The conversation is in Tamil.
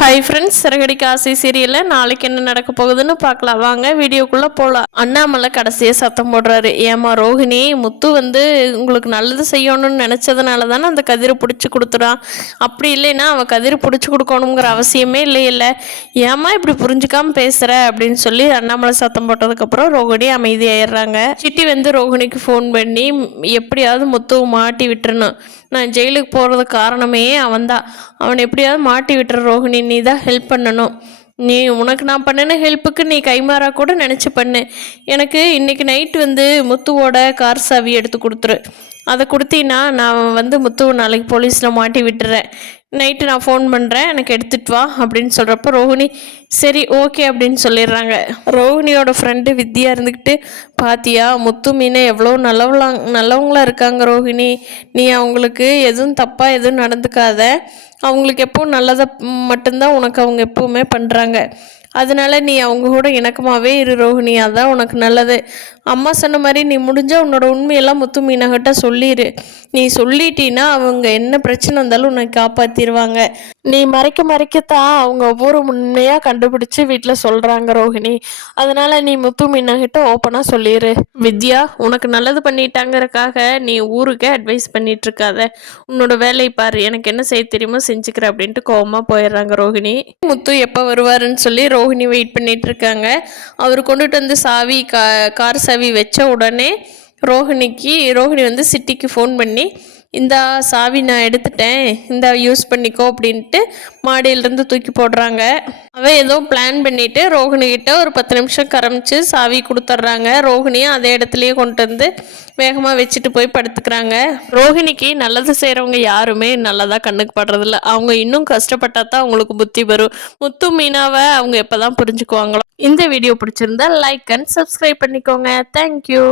ஹாய் ஃப்ரெண்ட்ஸ், சிறகடிக்க ஆசை சீரியலில் நாளைக்கு என்ன நடக்க போகுதுன்னு பார்க்கலாம். வாங்க வீடியோக்குள்ளே போகலாம். அண்ணாமலை கடைசியாக சத்தம் போடுறாரு, ஏமா ரோஹிணி, முத்து உங்களுக்கு நல்லது செய்யணும்னு நினச்சதுனால தானே அந்த கதிரை பிடிச்சி கொடுத்துறான். அப்படி இல்லைன்னா அவன் கதிரை பிடிச்சி கொடுக்கணுங்கிற அவசியமே இல்லை. ஏமா இப்படி புரிஞ்சுக்காமல் பேசுகிற அப்படின்னு சொல்லி அண்ணாமலை சத்தம் போட்டதுக்கப்புறம் ரோஹிணி அமைதியாயிடுறாங்க. சிட்டி ரோஹிணிக்கு ஃபோன் பண்ணி எப்படியாவது முத்துவை மாட்டி விட்டுறணும், நான் ஜெயிலுக்கு போகிறதுக்கு காரணமே அவன்தான், அவனை எப்படியாவது மாட்டி விட்டுற ரோஹிணி, நீ தான் ஹெல்ப் பண்ணணும். உனக்கு நான் பண்ணின ஹெல்ப்புக்கு நீ கைமாறா கூட நினச்சி பண்ணு. எனக்கு இன்றைக்கி நைட்டு முத்துவோட கார் சாவி எடுத்து கொடுத்துரு. அதை கொடுத்தீங்கன்னா நான் முத்துவை நாளைக்கு போலீஸில் மாட்டி விட்டுறேன். நைட்டு நான் ஃபோன் பண்ணுறேன், எனக்கு எடுத்துகிட்டு வா அப்படின்னு சொல்கிறப்ப ரோஹிணி சரி ஓகே அப்படின்னு சொல்லிடுறாங்க. ரோஹிணியோட ஃப்ரெண்டு வித்யா இருந்துக்கிட்டு, பாத்தியா முத்து மீனை எவ்வளோ நல்லவங்களா இருக்காங்க ரோஹிணி, நீ அவங்களுக்கு எதுவும் தப்பாக எதுவும் நடந்துக்காத, அவங்களுக்கு எப்பவும் நல்லதை மட்டும்தான் உனக்கு அவங்க எப்பவுமே பண்ணுறாங்க, அதனால நீ அவங்க கூட இணக்கமாகவே இரு ரோஹிணி, அதான் உனக்கு நல்லது. அம்மா சொன்ன மாதிரி நீ முடிஞ்சால் உன்னோட உண்மையெல்லாம் முத்து மீனாகிட்ட சொல்லிடு. நீ சொல்லிட்டீன்னா அவங்க என்ன பிரச்சனை வந்தாலும் உன்னை காப்பாற்றிடுவாங்க. நீ மறைக்கத்தான் அவங்க ஒவ்வொரு உண்மையாக கண்டுபிடிச்சி வீட்டில் சொல்கிறாங்க ரோஹிணி, அதனால் நீ முத்து மீனாகிட்ட ஓப்பனாக சொல்லிடு. வித்யா உனக்கு நல்லது பண்ணிட்டாங்கிறக்காக நீ ஊருக்கே அட்வைஸ் பண்ணிகிட்ருக்காத, உன்னோட வேலையை பாரு, எனக்கு என்ன செய்ய தெரியுமோ செஞ்சுக்கிற அப்படின்ட்டு கோவமாக போயிடுறாங்க ரோஹிணி. முத்து எப்போ வருவாருன்னு சொல்லி ரோஹிணி வெயிட் பண்ணிட்டு இருக்காங்க. அவர் கொண்டுட்டு சாவி கார் சாவி வச்ச உடனே ரோஹிணி சிட்டிக்கு ஃபோன் பண்ணி, இந்த சாவி நான் எடுத்துட்டேன், இந்த யூஸ் பண்ணிக்கோ அப்படின்ட்டு மாடியிலேருந்து தூக்கி போடுறாங்க. அவன் ஏதோ பிளான் பண்ணிவிட்டு ரோஹிணிகிட்ட ஒரு 10 நிமிஷம் கரமிச்சு சாவி கொடுத்துட்றாங்க. ரோஹிணியும் அதே இடத்துலையே கொண்டு வேகமாக வச்சுட்டு போய் படுத்துக்கிறாங்க. ரோஹிணிக்கு நல்லது செய்கிறவங்க யாருமே நல்லதாக கண்ணுக்கு படுறதில்ல, அவங்க இன்னும் கஷ்டப்பட்டா தான் அவங்களுக்கு புத்தி வரும். முத்து மீனாவை அவங்க எப்போ தான் புரிஞ்சுக்குவாங்களோ. இந்த வீடியோ பிடிச்சிருந்தா லைக் அண்ட் சப்ஸ்கிரைப் பண்ணிக்கோங்க. தேங்க்யூ.